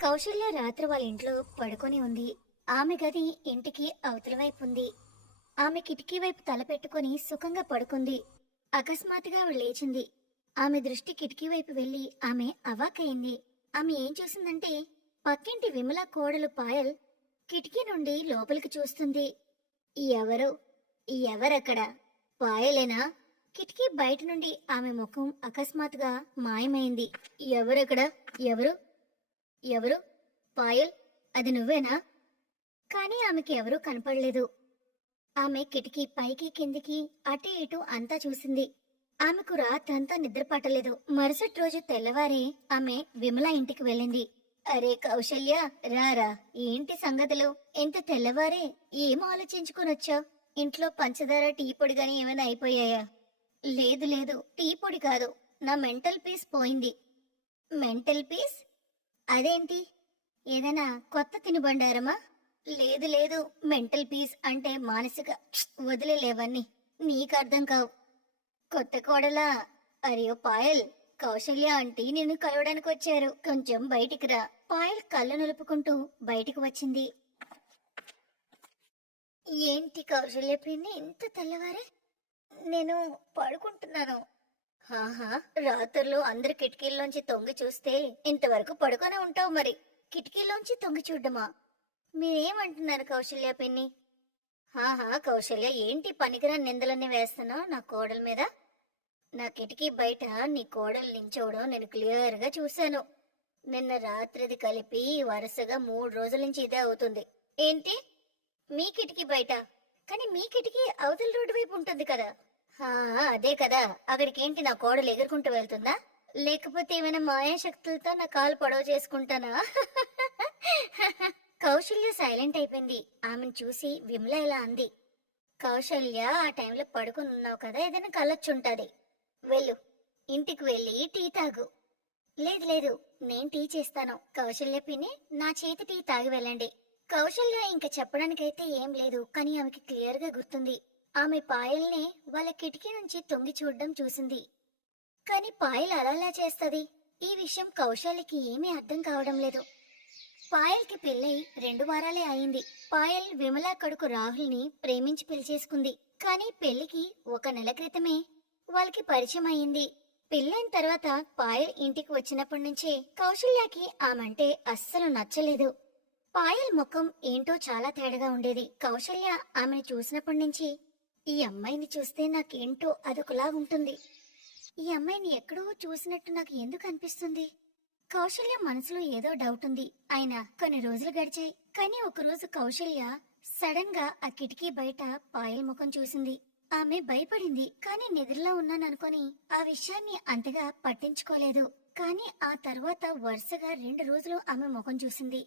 కౌశల్య రాత్రి వాళ్ళ ఇంట్లో పడుకొని ఉంది. ఆమె గది ఇంటికి అవతల వైపు ఉంది. ఆమె కిటికీ వైపు తల పెట్టుకుని సుఖంగా పడుకుంది. అకస్మాత్తుగా ఆవిడ లేచింది. ఆమె దృష్టి కిటికీ వైపు వెళ్లి ఆమె అవాక్కయింది. ఆమె ఏం చూసిందంటే పక్కింటి విమల కోడలు పాయల్ కిటికీ నుండి లోపలికి చూస్తుంది. ఎవరు ఎవరక్కడ? పాయలేనా? కిటికీ బయట నుండి ఆమె ముఖం అకస్మాత్తుగా మాయమైంది. ఎవరక్కడ? ఎవరు ఎవరు పాయల్, అది నువ్వేనా? కానీ ఆమెకి ఎవరూ కనపడలేదు. ఆమె కిటికీ పైకి కిందికి అటు ఇటు అంతా చూసింది. ఆమెకు రాత్రంతా నిద్ర పట్టలేదు. మరుసటి రోజు తెల్లవారే ఆమె విమల ఇంటికి వెళ్ళింది. అరే కౌశల్య, రారా, ఏంటి సంగతులు? ఎంత తెల్లవారే ఏం ఆలోచించుకునొచ్చావు? ఇంట్లో పంచదార టీ పొడి గాని ఏమైనా అయిపోయాయా? లేదు లేదు, టీ పొడి కాదు, నా మెంటల్ పీస్ పోయింది. Mental peace? అదేంటి, ఏదైనా కొత్త తినుబండారమా? లేదు లేదు, మెంటల్ పీస్ అంటే మానసిక. వదిలేవన్నీ, నీకు అర్థం కావు. కొత్త కోడలా? అరియో పాయల్, కౌశల్య ఆంటీ నిన్ను కలవడానికి వచ్చారు, కొంచెం బయటికి రా. పాయల్ కళ్ళు నిలుపుకుంటూ బయటికి వచ్చింది. ఏంటి కౌశల్య పిన్ని, ఇంత తెల్లవారే? నేను పడుకుంటున్నాను. ఆహా, రాత్రులు అందరు కిటికీల్లోంచి తొంగి చూస్తే ఇంతవరకు పడుకొని ఉంటావు. మరి కిటికీలోంచి తొంగి చూడ్డమా? మీరేమంటున్నారు కౌశల్య పిన్ని? ఆహా కౌశల్య, ఏంటి పనికిరాని నిందలన్నీ వేస్తున్నావు నా కోడల మీద? నా కిటికీ బయట నీ కోడలు నించోవడం నేను క్లియర్ గా చూశాను. నిన్న రాత్రిది కలిపి వరుసగా 3 రోజుల నుంచి ఇదే అవుతుంది. ఏంటి, మీ కిటికీ బయట? కానీ మీ కిటికీ అవతల రోడ్డు వైపు ఉంటుంది కదా. అదే కదా, అక్కడికేంటి నా కోడలు ఎగురుకుంటూ వెళ్తుందా? లేకపోతే ఏమైనా మాయాశక్తులతో నా కాలు పొడవ చేసుకుంటానా? కౌశల్య సైలెంట్ అయిపోయింది. ఆమెను చూసి విమల ఇలా అంది. కౌశల్య, ఆ టైంలో పడుకుని ఉన్నావు కదా, ఏదైనా కలొచ్చుంటది. వెళ్ళు, ఇంటికి వెళ్ళి టీ తాగు. లేదు లేదు, నేను టీ చేస్తాను. కౌశల్య పిన్ని, నా చేతి టీ తాగి వెళ్ళండి. కౌశల్య ఇంకా చెప్పడానికైతే ఏం లేదు, కానీ ఆమెకి క్లియర్ గా గుర్తుంది. ఆమె పాయల్నే వాళ్ళ కిటికీ నుంచి తొంగి చూడడం చూసింది. కాని పాయల్ అలాలా చేస్తది? ఈ విషయం కౌశల్యకి ఏమీ అర్థం కావడం లేదు. పాయల్కి పెళ్ళై 2 వారాలే అయింది. పాయల్ విమలా కొడుకు రాహుల్ని ప్రేమించి పెళ్లి చేసుకుంది. కానీ పెళ్లికి 1 నెల క్రితమే వాళ్ళకి పరిచయం అయింది. పెళ్ళైన తర్వాత పాయల్ ఇంటికి వచ్చినప్పటి నుంచే కౌశల్యకి ఆమంటే అస్సలు నచ్చలేదు. పాయల్ ముఖం ఏంటో చాలా తేడాగా ఉండేది. కౌశల్య ఆమెను చూసినప్పటి నుంచి, ఈ అమ్మాయిని చూస్తే నాకేంటో అదొకలా ఉంటుంది. ఈ అమ్మాయిని ఎక్కడో చూసినట్టు నాకు ఎందుకు అనిపిస్తుంది? కౌశల్య మనసులో ఏదో డౌట్ ఉంది. అయినా కొన్ని రోజులు గడిచాయి. కానీ ఒకరోజు కౌశల్య సడన్ గా ఆ కిటికీ బయట పాయల్ ముఖం చూసింది. ఆమె భయపడింది. కానీ నిద్రలో ఉన్నాననుకొని ఆ విషయాన్ని అంతగా పట్టించుకోలేదు. కానీ ఆ తర్వాత వరుసగా 2 రోజులు ఆమె ముఖం చూసింది.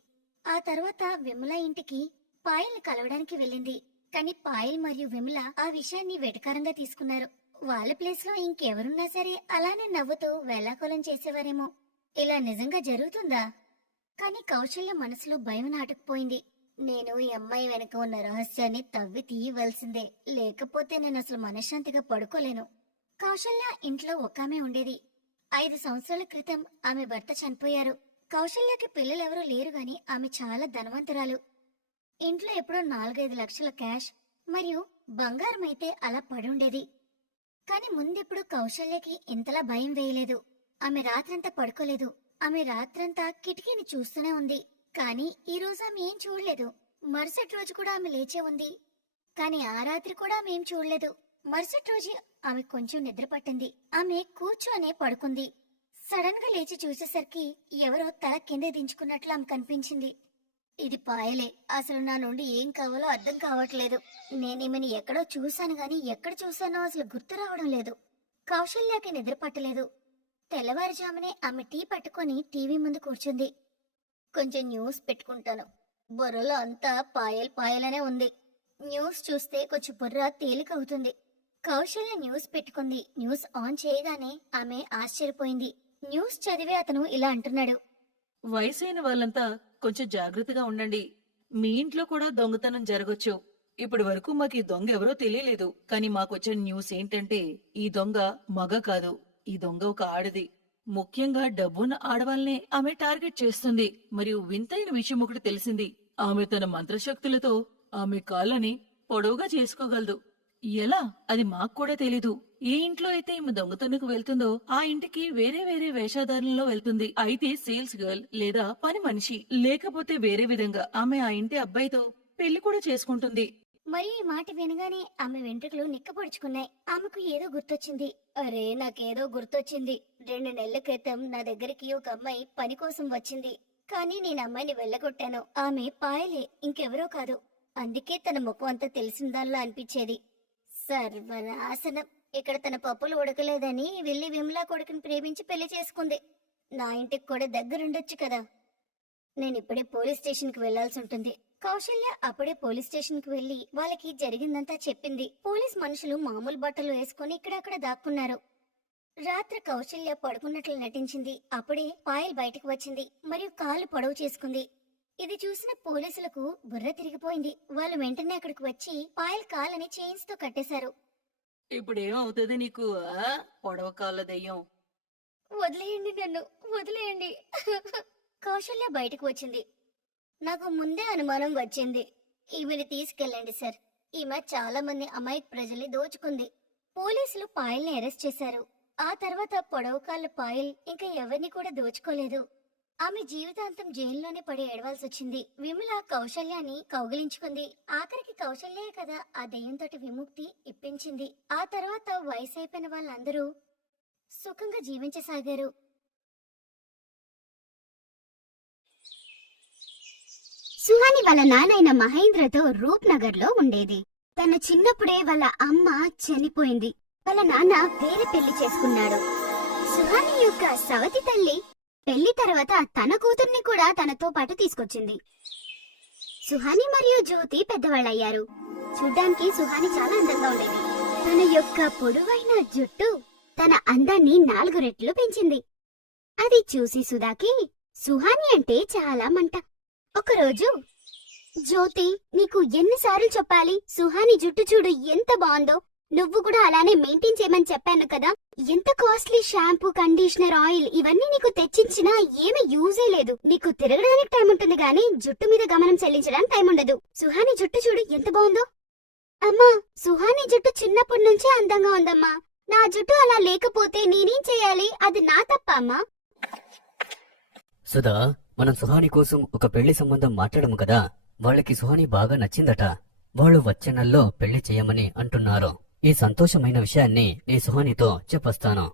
ఆ తర్వాత విమల ఇంటికి పాయల్ కలవడానికి వెళ్ళింది. కానీ పాయల్ మరియు విమల ఆ విషయాన్ని వెటకారంగా తీసుకున్నారు. వాళ్ళ ప్లేస్ లో ఇంకెవరున్నా సరే అలానే నవ్వుతూ వేళాకోళం చేసేవారేమో. ఇలా నిజంగా జరుగుతుందా? కానీ కౌశల్య మనసులో భయం నాటుకుపోయింది. నేను ఈ అమ్మాయి వెనక ఉన్న రహస్యాన్ని తవ్వి తీయవలసిందే, లేకపోతే నేను అసలు మనశ్శాంతిగా పడుకోలేను. కౌశల్య ఇంట్లో ఒక్కామె ఉండేది. 5 సంవత్సరాల క్రితం ఆమె భర్త చనిపోయారు. కౌశల్యకి పిల్లలెవరూ లేరు గాని ఆమె చాలా ధనవంతురాలు. ఇంట్లో ఎప్పుడో 4-5 లక్షల క్యాష్ మరియు బంగారం అయితే అలా పడుండేది. కాని ముందెప్పుడు కౌశల్యకి ఇంతలా భయం వేయలేదు. ఆమె రాత్రంతా పడుకోలేదు. ఆమె రాత్రంతా కిటికీని చూస్తూనే ఉంది. కాని ఈ రోజు ఆమె ఏం చూడలేదు. మరుసటి రోజు కూడా ఆమె లేచే ఉంది. కాని ఆ రాత్రి కూడా ఆమె ఏం చూడలేదు. మరుసటి రోజు ఆమె కొంచెం నిద్ర పట్టింది. ఆమె కూర్చొనే పడుకుంది. సడన్ గా లేచి చూసేసరికి ఎవరో తల కింద దించుకున్నట్లు ఆమె కనిపించింది. ఇది పాయలే. అసలు నా నుండి ఏం కావాలో అర్థం కావట్లేదు. నేనేమని ఎక్కడో చూశాను గాని ఎక్కడ చూశానో అసలు గుర్తు రావడం లేదు. కౌశల్యకి నిద్ర పట్టలేదు. తెల్లవారుజామునే ఆమె టీ పట్టుకొని టీవీ ముందు కూర్చుంది. కొంచెం న్యూస్ పెట్టుకుంటాను. బుర్రలో అంతా పాయల్ పాయలనే ఉంది. న్యూస్ చూస్తే కొంచెం బుర్ర తేలికవుతుంది. కౌశల్య న్యూస్ పెట్టుకుంది. న్యూస్ ఆన్ చేయగానే ఆమె ఆశ్చర్యపోయింది. న్యూస్ చదివే అతను ఇలా అంటున్నాడు. వయసైన వాళ్ళంతా కొంచెం జాగ్రత్తగా ఉండండి. మీ ఇంట్లో కూడా దొంగతనం జరగొచ్చు. ఇప్పటి వరకు మాకు ఈ దొంగ ఎవరో తెలియలేదు. కానీ మాకొచ్చిన న్యూస్ ఏంటంటే ఈ దొంగ మగ కాదు, ఈ దొంగ ఒక ఆడది. ముఖ్యంగా డబ్బున్న ఆడవాళ్ళనే ఆమె టార్గెట్ చేస్తుంది. మరియు వింతైన విషయం ఒకటి తెలిసింది. ఆమె తన మంత్రశక్తులతో ఆమె కాళ్ళని పొడవుగా చేసుకోగలదు. ఎలా? అది మాకు కూడా తెలీదు. ఏ ఇంట్లో అయితే ఈమె దొంగతనకు వెళ్తుందో ఆ ఇంటికి వేరే వేరే వేషధారణలో వెళ్తుంది. అయితే సేల్స్ గర్ల్ లేదా పని మనిషి, లేకపోతే వేరే విధంగా ఆమె ఆ ఇంటి అబ్బాయితో పెళ్లి కూడా చేసుకుంటుంది. మరియు ఈ మాట వినగానే ఆమె వెంట్రుకలు నిక్కపొడుచుకున్నాయి. ఆమెకు ఏదో గుర్తొచ్చింది. అరే, నాకేదో గుర్తొచ్చింది. 2 నెలల క్రితం నా దగ్గరికి ఒక అమ్మాయి పని కోసం వచ్చింది. కానీ నేను అమ్మాయిని వెళ్ళగొట్టాను. ఆమె పాయలే, ఇంకెవరో కాదు. అందుకే తన ముఖం అంతా తెలిసిందల్లా అనిపించేది. సర్వనాశనం. ఇక్కడ తన పప్పులు ఉడకలేదని వెళ్ళి విమలా కొడుకుని ప్రేమించి పెళ్లి చేసుకుంది. నా ఇంటికి కూడా దగ్గరుండొచ్చు కదా. నేను ఇప్పుడే పోలీస్ స్టేషన్ కి వెళ్లాల్సి ఉంటుంది. కౌశల్య అప్పుడే పోలీస్ స్టేషన్ కి వెళ్లి వాళ్ళకి జరిగిందంతా చెప్పింది. పోలీస్ మనుషులు మామూలు బట్టలు వేసుకుని ఇక్కడక్కడ దాక్కున్నారు. రాత్రి కౌశల్య పడుకున్నట్లు నటించింది. అప్పుడే పాయల్ బయటకు వచ్చింది మరియు కాలు పొడవు చేసుకుంది. ఇది చూసిన పోలీసులకు బుర్ర తిరిగిపోయింది. వాళ్ళు వెంటనే అక్కడికి వచ్చి పాయల్ కాలని చైన్స్ తో కట్టేశారు. ఇప్పుడేమవుతుంది నీకు? పొడవ కాళ్ళ దెయ్యం. వదిలేయండి, నన్ను వదిలేయండి. కౌశల్య బయటకు వచ్చింది. నాకు ముందే అనుమానం వచ్చింది. ఈమెను తీసుకెళ్ళండి సార్. ఈమె చాలా మంది అమాయక ప్రజల్ని దోచుకుంది. పోలీసులు పాయల్ని అరెస్ట్ చేశారు. ఆ తర్వాత పొడవు కాళ్ళ పాయల్ ఇంకా ఎవరిని కూడా దోచుకోలేదు. ఆమె జీవితాంతం జైల్లోనే పడి ఏడవాల్సి వచ్చింది. విమల కౌశల్యాన్ని కౌగిలించుకుంది. ఆఖరికి కౌశల్యే కదా ఆ దెయ్యంతోటి విముక్తి ఇప్పించింది. ఆ తర్వాత వయసు అయిపోయిన వాళ్ళందరూ సుఖంగా జీవించసాగారు. సుహాని వాళ్ళ నాన్నైన మహేంద్రతో రూప్ నగర్ లో ఉండేది. తన చిన్నప్పుడే వాళ్ళ అమ్మ చనిపోయింది. వాళ్ళ నాన్న వేరే పెళ్లి చేసుకున్నాడు. సుహాని యొక్క సవతి తల్లి పెళ్లి తర్వాత తన కూతుర్ని కూడా తనతో పాటు తీసుకొచ్చింది. సుహాని మరియు జ్యోతి పెద్దవాళ్ళయ్యారు. చూడ్డానికి సుహాని చాలా అందంగా ఉండేది. తన యొక్క పొడవైన జుట్టు తన అందాన్ని 4 రెట్లు పెంచింది. అది చూసి సుధాకి సుహాని అంటే చాలా మంట. ఒకరోజు, జ్యోతి, నీకు ఎన్నిసార్లు చెప్పాలి? సుహాని జుట్టు చూడు ఎంత బాగుందో. నువ్వు కూడా అలానే మెయింటైన్ చేయమని చెప్పాను కదా. ఎంత కాస్ట్లీ షాంపూ, కండిషనర్, ఆయిల్ ఇవన్నీ నీకు తెచ్చించినా ఏమీ యూజే లేదు. నీకు తిరగడానికి టైం ఉంటుంది గానీ జుట్టు మీద గమనం చెల్లించడానికి టైం ఉండదు. సుహాని జుట్టు చూడు ఎంత బాగుందో. అమ్మా, సుహాని జుట్టు చిన్నప్పటి నుంచే అందంగా ఉందమ్మా. నా జుట్టు అలా లేకపోతే నేనేం చేయాలి? అది నా తప్ప అమ్మా. సుధా, మనం సుహాని కోసం ఒక పెళ్లి సంబంధం మాట్లాడము కదా. వాళ్ళకి సుహాని బాగా నచ్చిందట. వాళ్ళు వచ్చే నెలలో పెళ్లి చేయమని అంటున్నారు. ఈ సంతోషమైన విషయాన్ని నీ సుహానితో చెప్పొస్తాను.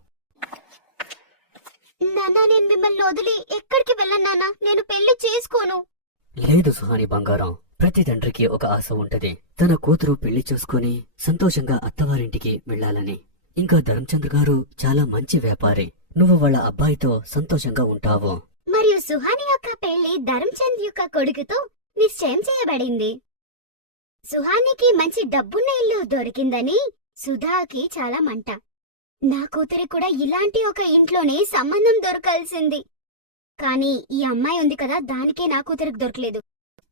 నాన్నా, నేను మిమ్మల్ని వదిలి ఎక్కడికి వెళ్ళను నాన్నా. నేను పెళ్లి చేసుకోను. లేదు సుహాని బంగారం, ప్రతి తండ్రికి ఒక ఆశ ఉంటది. తన కూతురు పెళ్లి చూసుకుని సంతోషంగా అత్తవారింటికి వెళ్లాలని. ఇంకా ధర్మచంద్ర గారు చాలా మంచి వ్యాపారి. నువ్వు వాళ్ళ అబ్బాయితో సంతోషంగా ఉంటావు. మరియు సుహాని యొక్క పెళ్లి ధర్మచంద్ యొక్క కొడుకుతో నిశ్చయం చేయబడింది. సుహానికి మంచి డబ్బున్న ఇల్లు దొరికిందని సుధాకి చాలా మంట. నా కూతురి కూడా ఇలాంటి ఒక ఇంట్లోనే సంబంధం దొరకాల్సింది. కానీ ఈ అమ్మాయి ఉంది కదా, దానికే నా కూతురికి దొరకలేదు.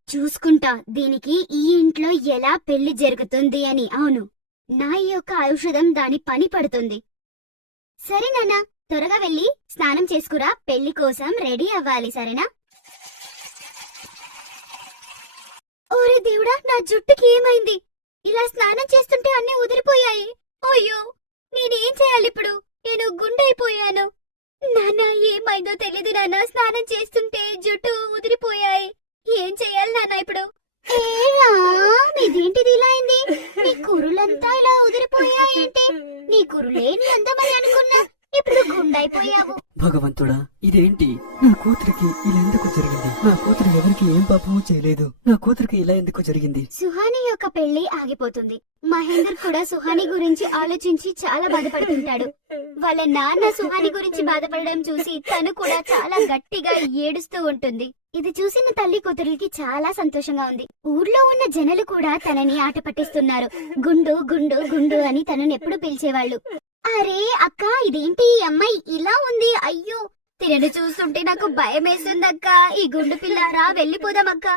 చూసుకుంటా దీనికి ఈ ఇంట్లో ఎలా పెళ్లి జరుగుతుంది అని. అవును, నా యొక్క ఔషధం దాని పని పడుతుంది. సరే నాన్న, త్వరగా వెళ్ళి స్నానం చేసుకురా. పెళ్లి కోసం రెడీ అవ్వాలి, సరేనా? ఓరే దేవుడా, నా జుట్టుకి ఏమైంది? ఇలా స్నానం చేస్తుంటే అన్నీ ఉదిరిపోయాయి. అయ్యో, నేనేం చేయాలి ఇప్పుడు? నేను గుండైపోయాను. నాన్న, ఏమైందో తెలీదు నాన్న. స్నానం చేస్తుంటే జుట్టు ఉదిరిపోయాయి. ఏం చేయాలి నాన్న ఇప్పుడు? ఇదేంటిది ఇలా అయింది? నీ కురులంతా ఇలా ఉదిరిపోయాయేంటి? నీ కురులేని అందమని అనుకున్నా, ఇప్పుడు గుండైపోయావు. భగవంతుడా, ఇదేంటి? నా కూతురికి ఇలా ఎందుకు జరిగింది? నా కూతురు ఎవరికి ఏం పాపము చేయలేదు. నా కూతురికి ఇలా ఎందుకు జరిగింది? సుహాని యొక్క పెళ్లి ఆగిపోతుంది. మహేందర్ కూడా సుహాని గురించి ఆలోచించి చాలా బాధపడుతుంటాడు. వాళ్ళ నాన్న సుహాని గురించి బాధపడడం చూసి తను కూడా చాలా గట్టిగా ఏడుస్తూ ఉంటుంది. ఇది చూసిన తల్లి కూతురికి చాలా సంతోషంగా ఉంది. ఊర్లో ఉన్న జనులు కూడా తనని ఆట పట్టిస్తున్నారు. గుండు గుండు గుండు అని తనని ఎప్పుడు పిలిచేవాళ్ళు. అరే అక్క, ఇదేంటి ఈ అమ్మాయి ఇలా ఉంది? అయ్యో, తినను చూస్తుంటే నాకు భయం వేస్తుందక్క. ఈ గుండు పిల్లారా, వెళ్ళిపోదామక్క.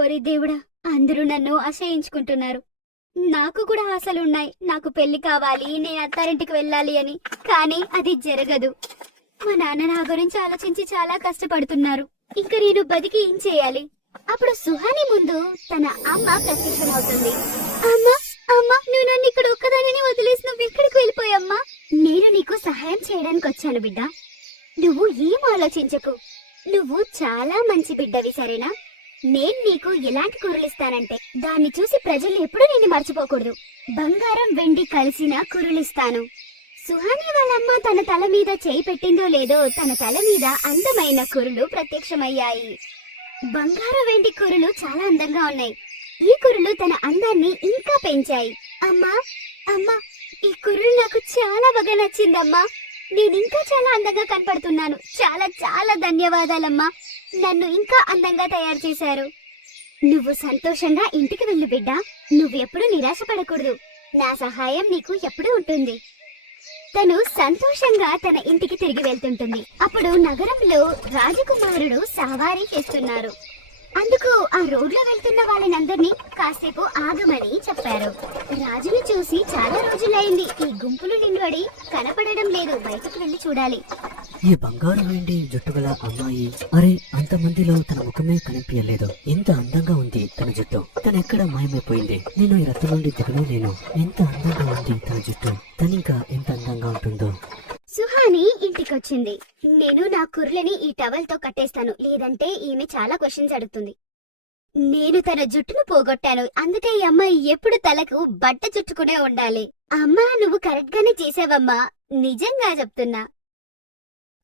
ఓరి దేవుడా, అందరూ నన్ను అసహించుకుంటున్నారు. నాకు కూడా ఆశలున్నాయి. నాకు పెళ్లి కావాలి, నేను అత్తారింటికి వెళ్ళాలి అని. కానీ అది జరగదు. మా నాన్న నా గురించి ఆలోచించి చాలా కష్టపడుతున్నారు. ఇంక నేను బతికి ఏం చేయాలి? అప్పుడు సుహాని ముందు తన అమ్మ ప్రత్యక్షమవుతుంది. అమ్మా, అమ్మా, నువ్వు నన్ను ఇక్కడ ఒక్కదానిని వదిలేసి నువ్వు ఎక్కడికి వెళ్ళిపోయమ్మా? నేను నీకు సహాయం చేయడానికి వచ్చాను బిడ్డ. నువ్వు ఏం ఆలోచించకు. నువ్వు చాలా మంచి బిడ్డవి, సరేనా? నేను నీకు ఎలాంటి కురులిస్తానంటే దాన్ని చూసి ప్రజలు ఎప్పుడూ నిన్ను మర్చిపోకూడదు. బంగారం వెండి కలిసిన కురులిస్తాను. సుహాని వాళ్ళమ్మ తన తల మీద చేయి పెట్టిందో లేదో తన తల మీద అందమైన కురులు ప్రత్యక్షమయ్యాయి. బంగారు వెండి కురులు చాలా అందంగా ఉన్నాయి. ఈ కురులు తన అందాన్ని ఇంకా పెంచాయి. అమ్మా, అమ్మా, ఈ కురులు నాకు చాలా బాగా నచ్చిందమ్మా. నేను ఇంకా చాలా అందంగా కనపడుతున్నాను. చాలా చాలా ధన్యవాదాలమ్మా. నన్ను ఇంకా అందంగా తయారు చేశారు. నువ్వు సంతోషంగా ఇంటికి వెళ్ళు బిడ్డ. నువ్వెప్పుడు నిరాశపడకూడదు. నా సహాయం నీకు ఎప్పుడూ ఉంటుంది. తను సంతోషంగా తన ఇంటికి తిరిగి వెళ్తుంటుంది. అప్పుడు నగరంలో రాజకుమారుడు సవారీ చేస్తున్నారు. అందుకు ఆ రోడ్లో వెళ్తున్న వాళ్ళనందరినీ కాసేపు ఆగమని చెప్పారు. రాజును చూసి చాలా రోజులైంది. ఈ గుంపులు నిండి కనపడడం లేదు. బయటకు వెళ్లి చూడాలి. ఈ బంగారు వెండి జుట్టు గల అమ్మాయి, అరే అంతమందిలో తన ముఖమే కనిపించలేదు. ఎంత అందంగా ఉంది తన జుట్టు. తనెక్కడ మాయమైపోయింది? నేను ఈ రథం నుండి దిగనే లేను. ఎంత అందంగా ఉంది తన జుట్టు. తనింకా ఎంత అందంగా ఉంటుందో. సుహాని ఇంటికొచ్చింది. నేను నా కుర్రలని ఈ టవల్ తో కట్టేస్తాను, లేదంటే ఈమె చాలా క్వశ్చన్స్ అడుగుతుంది. నేను తన జుట్టును పోగొట్టాను, అందుకే ఈ అమ్మాయి ఎప్పుడు తలకు బట్ట చుట్టుకునే ఉండాలి. అమ్మా, నువ్వు కరెక్ట్ గానే చేసావమ్మా, నిజంగా చెప్తున్నా.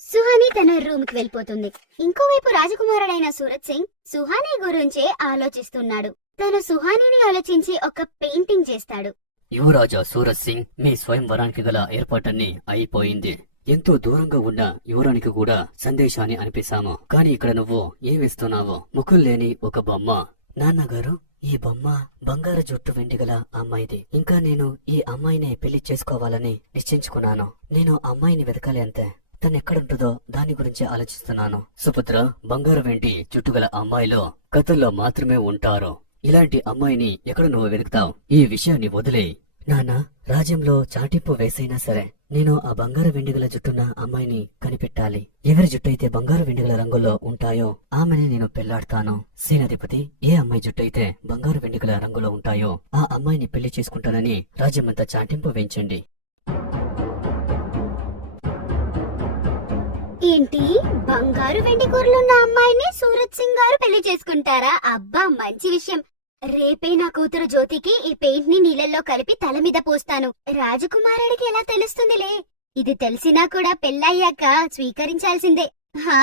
సుహాని తన రూమ్ కి వెళ్ళిపోతుంది. ఇంకోవైపు రాజకుమారుడైన సూరత్ సింగ్ సుహాని గురించే ఆలోచిస్తున్నాడు. తను సుహానిని ఆలోచించి ఒక పెయింటింగ్ చేస్తాడు. యువరాజా సూరత్ సింగ్, మీ స్వయంవరానికి గల ఏర్పాటన్నీ అయిపోయింది. ఎంతో దూరంగా ఉన్న యువరానికి కూడా సందేశాన్ని అనిపిస్తాము. కాని ఇక్కడ నువ్వు ఏమిస్తున్నావు? ముఖం లేని ఒక బొమ్మ. నాన్నగారు, ఈ బొమ్మ బంగారు జుట్టు వెండి గల అమ్మాయిది. ఇంకా నేను ఈ అమ్మాయిని పెళ్లి చేసుకోవాలని నిశ్చయించుకున్నాను. నేను అమ్మాయిని వెతకాలి అంతే. తనెక్కడుంటుందో దాని గురించి ఆలోచిస్తున్నాను. సుపుత్ర, బంగారు వెండి జుట్టుగల అమ్మాయిలో కథల్లో మాత్రమే ఉంటారు. ఇలాంటి అమ్మాయిని ఎక్కడ నువ్వు వెతుకుతావు? ఈ విషయాన్ని వదిలే. నాన్న, రాజ్యంలో చాటింపు వేసైనా సరే నేను ఆ బంగారు వెండిగల జుట్టున్న అమ్మాయిని కనిపెట్టాలి. ఎవరి జుట్టు అయితే బంగారు వెండిగల రంగుల్లో ఉంటాయో ఆమెని నేను పెళ్లాడతాను. సేనాధిపతి, ఏ అమ్మాయి జుట్టు అయితే బంగారు వెండిగల రంగులో ఉంటాయో ఆ అమ్మాయిని పెళ్లి చేసుకుంటానని రాజ్యమంతా చాటింపు వేయించండి. ఏంటి, బంగారు వెండి కూరలున్న అమ్మాయిని సూరత్ సింగ్ గారు పెళ్లి చేసుకుంటారా? అబ్బా, మంచి విషయం. రేపే నా కూతురు జ్యోతికి ఈ పెయింట్ ని నీళ్ళల్లో కలిపి తల మీద పోస్తాను. రాజకుమారుడికి ఎలా తెలుస్తుందిలే. ఇది తెలిసినా కూడా పెళ్ళయ్యాక స్వీకరించాల్సిందే. హా,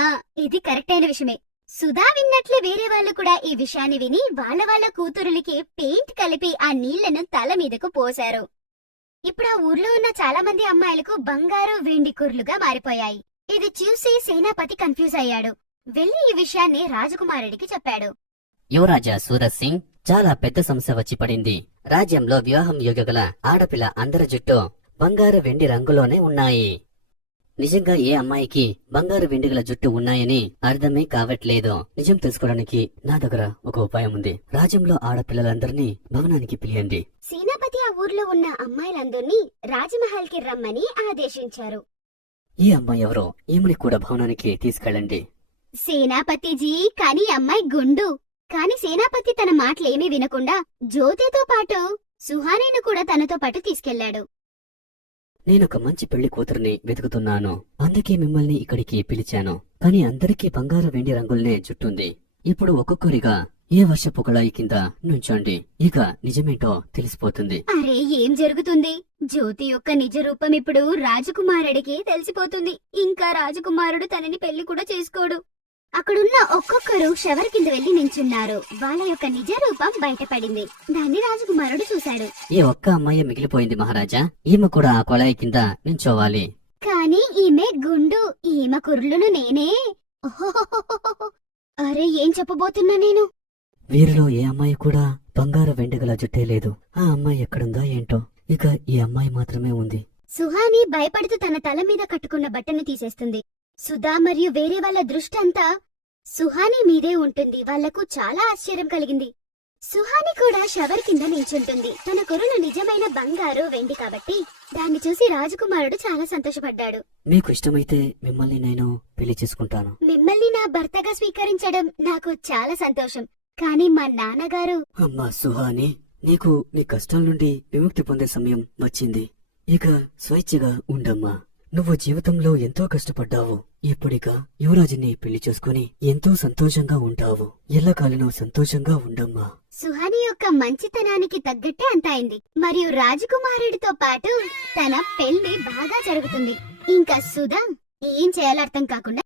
ఇది కరెక్ట్ అయిన విషయమే. సుధా విన్నట్లే వేరే వాళ్ళు కూడా ఈ విషయాన్ని విని వాళ్ళ కూతురులకి పెయింట్ కలిపి ఆ నీళ్లను తల మీదకు పోశారు. ఇప్పుడు ఆ ఊర్లో ఉన్న చాలా మంది అమ్మాయిలకు బంగారు వెండి కుర్లుగా మారిపోయాయి. ఇది చూసి సేనాపతి కన్ఫ్యూజ్ అయ్యాడు. వెళ్లి ఈ విషయాన్ని రాజకుమారుడికి చెప్పాడు. యువరాజా సూరత్ సింగ్, చాలా పెద్ద సమస్య వచ్చి పడింది. రాజ్యంలో వివాహం యోగ్యగల ఆడపిల్ల అందరి జుట్టు బంగారు వెండి రంగులోనే ఉన్నాయి. నిజంగా ఏ అమ్మాయికి బంగారు వెండిగల జుట్టు ఉన్నాయని అర్థమే కావట్లేదు. నిజం తెలుసుకోవడానికి నా దగ్గర ఒక ఉపాయం ఉంది. రాజ్యంలో ఆడపిల్లలందరినీ భవనానికి పిలియండి. సేనాపతి ఆ ఊర్లో ఉన్న అమ్మాయిలందరినీ రాజమహల్ కి రమ్మని ఆదేశించారు. ఈ అమ్మాయి ఎవరో, ఈమెని కూడా భవనానికి తీసుకెళ్ళండి. సేనాపతిజీ, కాని అమ్మాయి గుండు. కాని సేనాపతి తన మాటలేమీ వినకుండా జ్యోతితో పాటు సుహానీను కూడా తనతో పాటు తీసుకెళ్లాడు. నేనొక మంచి పెళ్లి కూతురిని వెతుకుతున్నాను. అందుకే మిమ్మల్ని ఇక్కడికి పిలిచాను. కాని అందరికీ బంగారు వెండి రంగుల్నే జుట్టుంది. ఇప్పుడు ఒక్కొక్కరిగా ఏ వర్షపు కుళాయి కింద నుంచోండి. ఇక నిజమేంటో తెలిసిపోతుంది. అరే, ఏం జరుగుతుంది? జ్యోతి యొక్క నిజ రూపం ఇప్పుడు రాజకుమారుడికి తెలిసిపోతుంది. ఇంకా రాజకుమారుడు తనని పెళ్లి కూడా చేసుకోడు. అక్కడున్న ఒక్కొక్కరు షవర్ కింద వెళ్లి నించున్నారు. వాళ్ళ యొక్క నిజ రూపం బయటపడింది. దాన్ని రాజకుమారుడు చూశాడు. ఈ ఒక్క అమ్మాయి మిగిలిపోయింది మహారాజా. ఈమె కూడా ఆ కుళాయి కింద నించోవాలి. కాని ఈమె గుండు. ఈమె కుర్లును నేనే. ఓహోహోహోహో. అరే, ఏం చెప్పబోతున్నా నేను? వీరిలో ఏ అమ్మాయి కూడా బంగారు వెండిగల జుట్టే లేదు. ఆ అమ్మాయి ఎక్కడుందా ఏంటో. ఇక ఈ అమ్మాయి మాత్రమే ఉంది. సుహాని భయపడుతూ తన తల మీద కట్టుకున్న బట్టను తీసేస్తుంది. సుధా మరియు వేరే వాళ్ళ దృష్టి అంతా సుహాని మీదే ఉంటుంది. వాళ్లకు చాలా ఆశ్చర్యం కలిగింది. సుహాని కూడా షవర్ కింద నించుంటుంది. తన కురులు నిజమైన బంగారు వెండి కాబట్టి దాన్ని చూసి రాజకుమారుడు చాలా సంతోషపడ్డాడు. మీకు ఇష్టమైతే మిమ్మల్ని నేను పెళ్లి చేసుకుంటాను. మిమ్మల్ని నా భర్తగా స్వీకరించడం నాకు చాలా సంతోషం. కానీ మా నాన్నగారు అమ్మా సుహాని, నీకు నీ కష్టాల నుండి విముక్తి పొందే సమయం వచ్చింది. ఇక స్వేచ్ఛగా ఉండమ్మా. నువ్వు జీవితంలో ఎంతో కష్టపడ్డావు. ఇప్పుడిక యువరాజుని పెళ్లి చేసుకుని ఎంతో సంతోషంగా ఉంటావు. ఎల్లకాలం సంతోషంగా ఉండమ్మా. సుహాని యొక్క మంచితనానికి తగ్గట్టే అంత అయింది. మరియు రాజకుమారుడితో పాటు తన పెళ్లి బాగా జరుగుతుంది. ఇంకా సుధా ఏం చేయాలో అర్థం కాకుండా